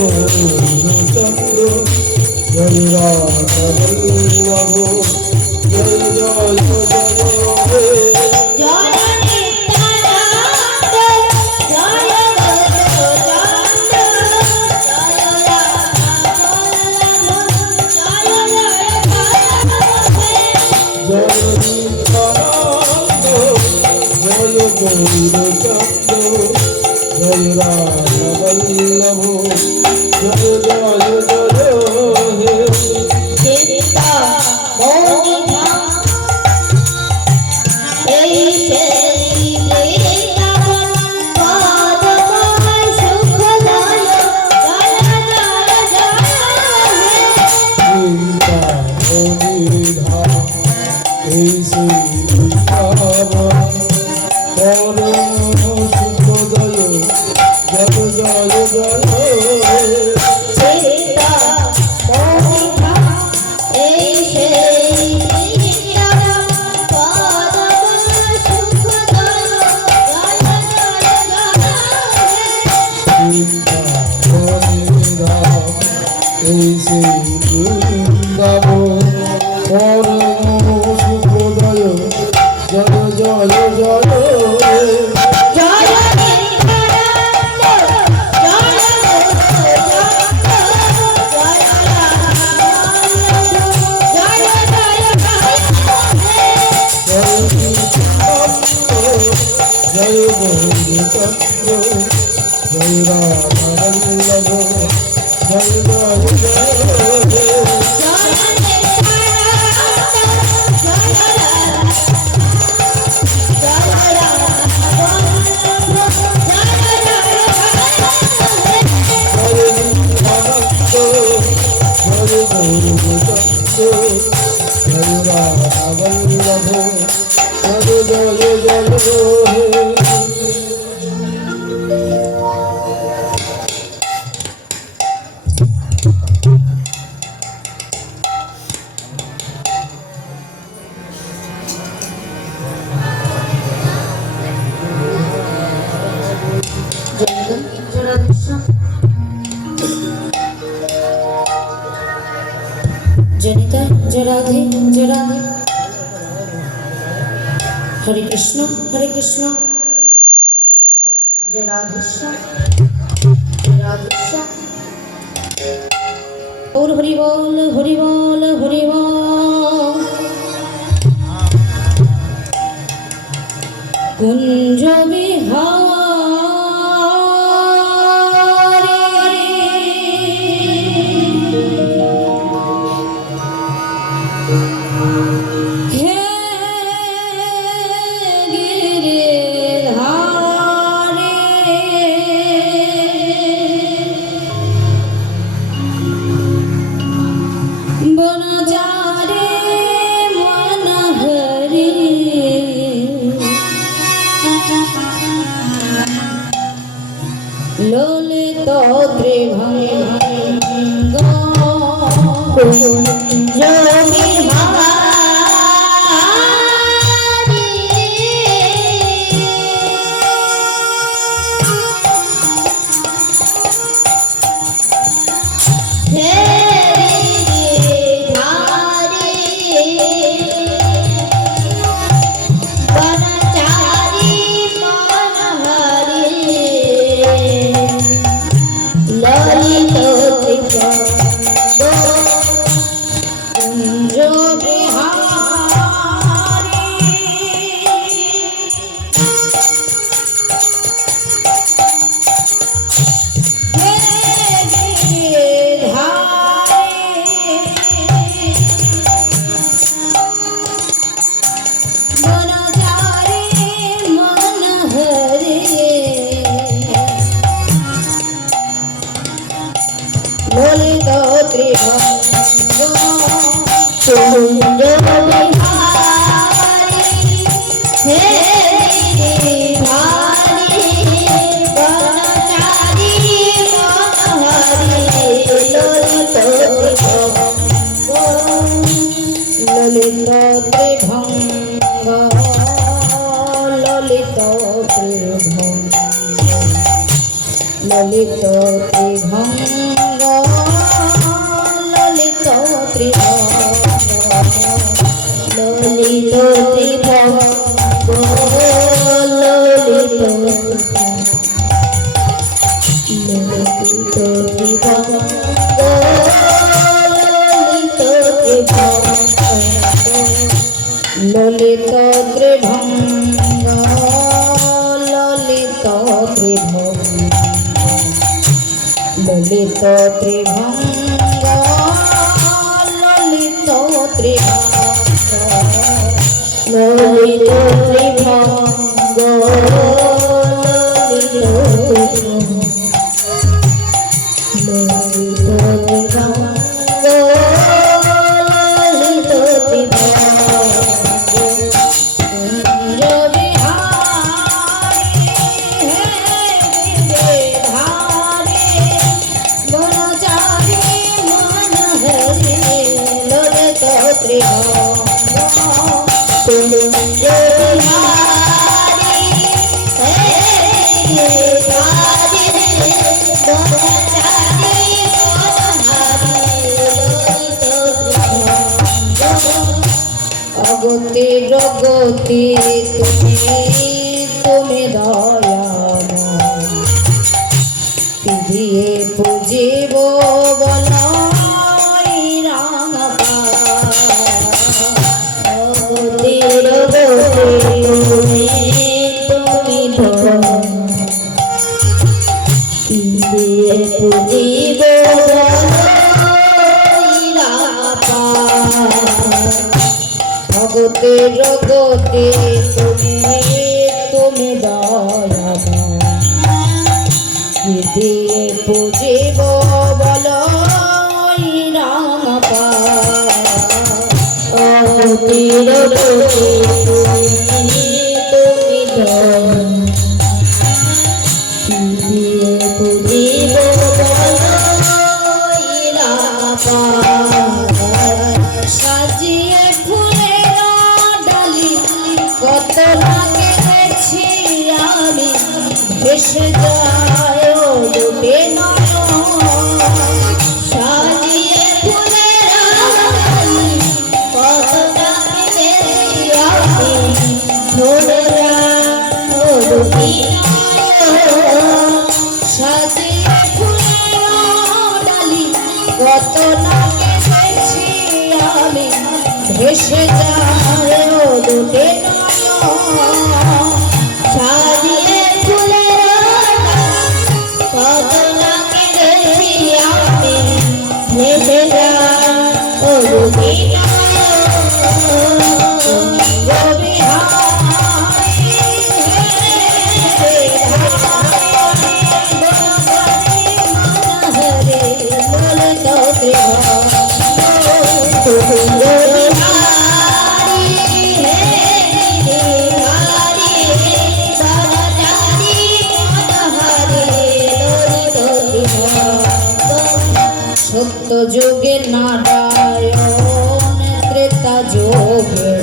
গৌরচন্দ্র জয় রাধা বল্লভ জয় জয় জয় হে গৌরচন্দ্র জয় রাধা বল্লভ জয় জয় জয় হে সীতা মৌমিতা এই সেই বৃন্দাবন পদময় সুখদায় জয় জয় জয় হে সীতা মৌমিতা এই সেই বৃন্দাবন পরম সুখদয় জয় জয় জয় সীতা মৌমিতা এই সেই বৃন্দাবন পরম সুখদয় জয় জয় জয় সীতা মৌমিতা এই সেই বৃন্দাবন পরম সুখদয় জয় জয় জয় জয় গৌরচন্দ্র জয় রাধা বল্লভ জয় জয় জয় জয় রাধা বল্লভ জয় জয় জয় জনিতা জয় রাধে জয় রাধে হরে কৃষ্ণ জয় রাধেশ্যাম জয় রাধেশ্যাম और हरि बोल हरि बोल हरि बोल कुंज विहार ललित त्रिभंग ললিত ত্রিভঙ্গ ললিত ত্রিভঙ্গ ললিত ত্রিভঙ্গ ললিত ললিত ত্রিভঙ্গ ললিত ত্রিভঙ্গ ললিত ত্রিভঙ্গ ললিত ত্রিভঙ্গ ললিত ত্রিভঙ্গ ললিত ত্রিভঙ্গ ললিত ললিত ত্রিভঙ্গ ললিত অগতি জগতি তুমি দয়াময় দিয়ে পুজিব বল অগতি জগতি তুমি দিয়ে পুজিব জগতে জগতে তুমি দয়াময় দিয়ে পুজিব বল অগতি জগতে তুমি দয়াময় দিয়ে পুজিব সাজিয়ে ফুলের ডালি কত লাগে গেছি আমি ভেসে যায় ডুবে সাজিয়ে ফুলের ডালি কত লাগে গেছি আমি ধরে ডুবি সাজিয়ে ফুলের ডালি কত লাগে গেছি আমি ভেসে যায় ডুবে সাজিয়ে ফুলের কত লাগে গেছি আমি ভেসে যায় ডুবে সত্য যোগে নারায়ণ ত্রেতা যোগে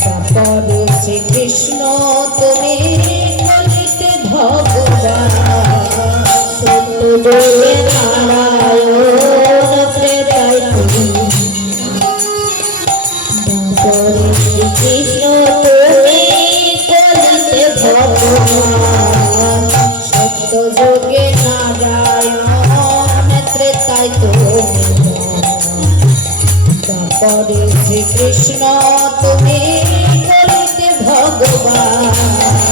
তারপরে শ্রীকৃষ্ণ তুমি কলিতে ভগবান সত্য যোগে নারায়ণ ত্রেতায় তুমি তারপরে শ্রীকৃষ্ণ তুমি কলিতে ভগবান সত্য যোগে নারায়ণ তাই তারপরে শ্রীকৃষ্ণ তুমি কলিতে ভগবান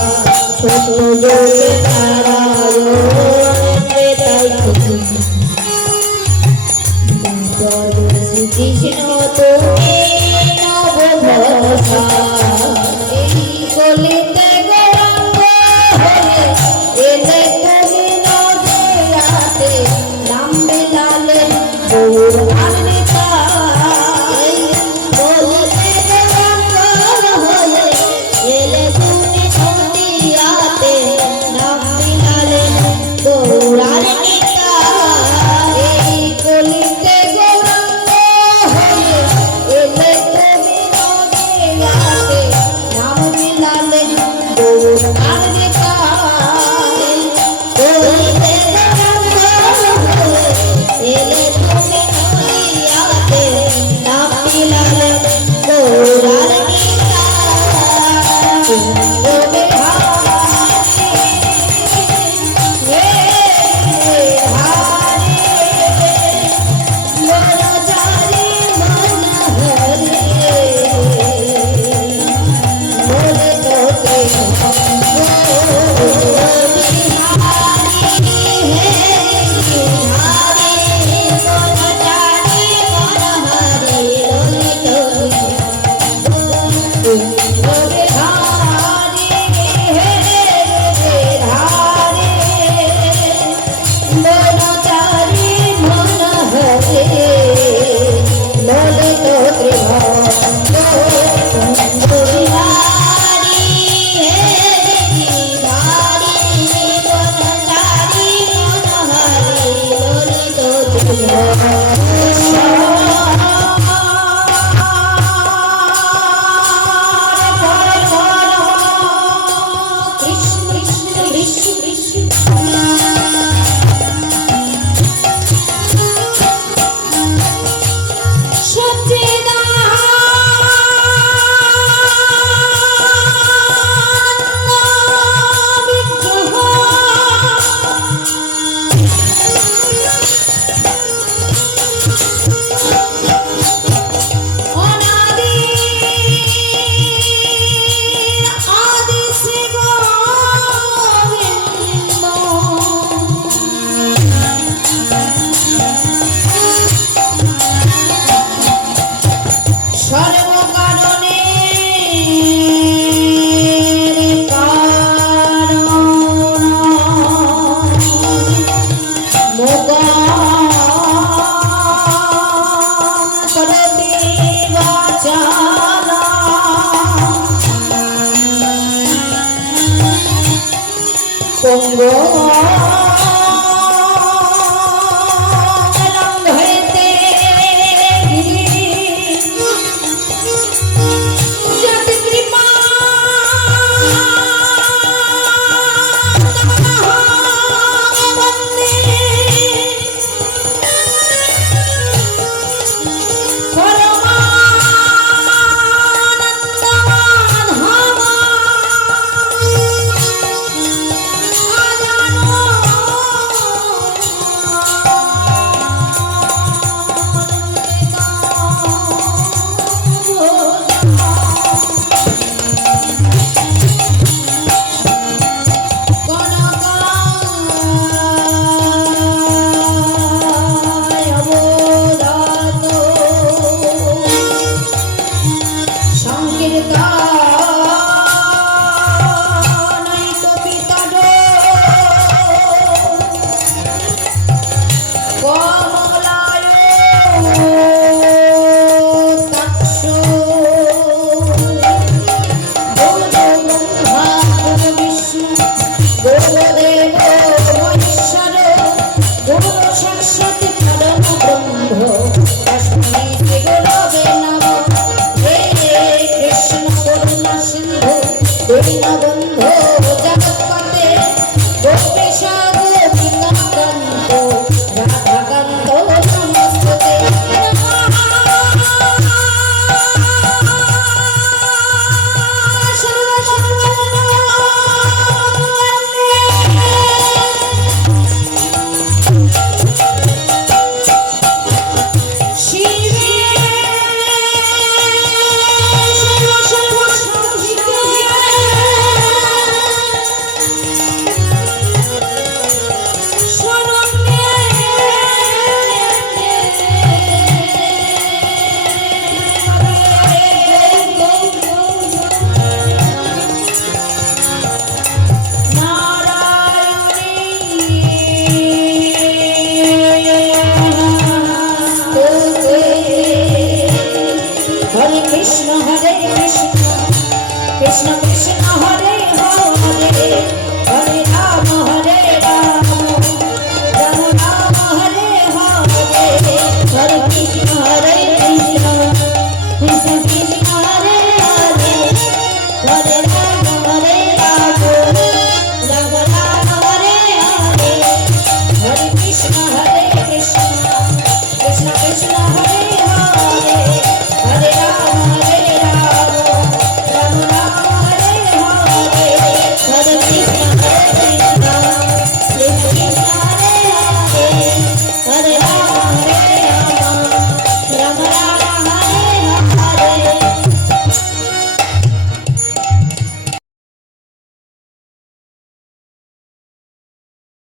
Krishna Krishna Hare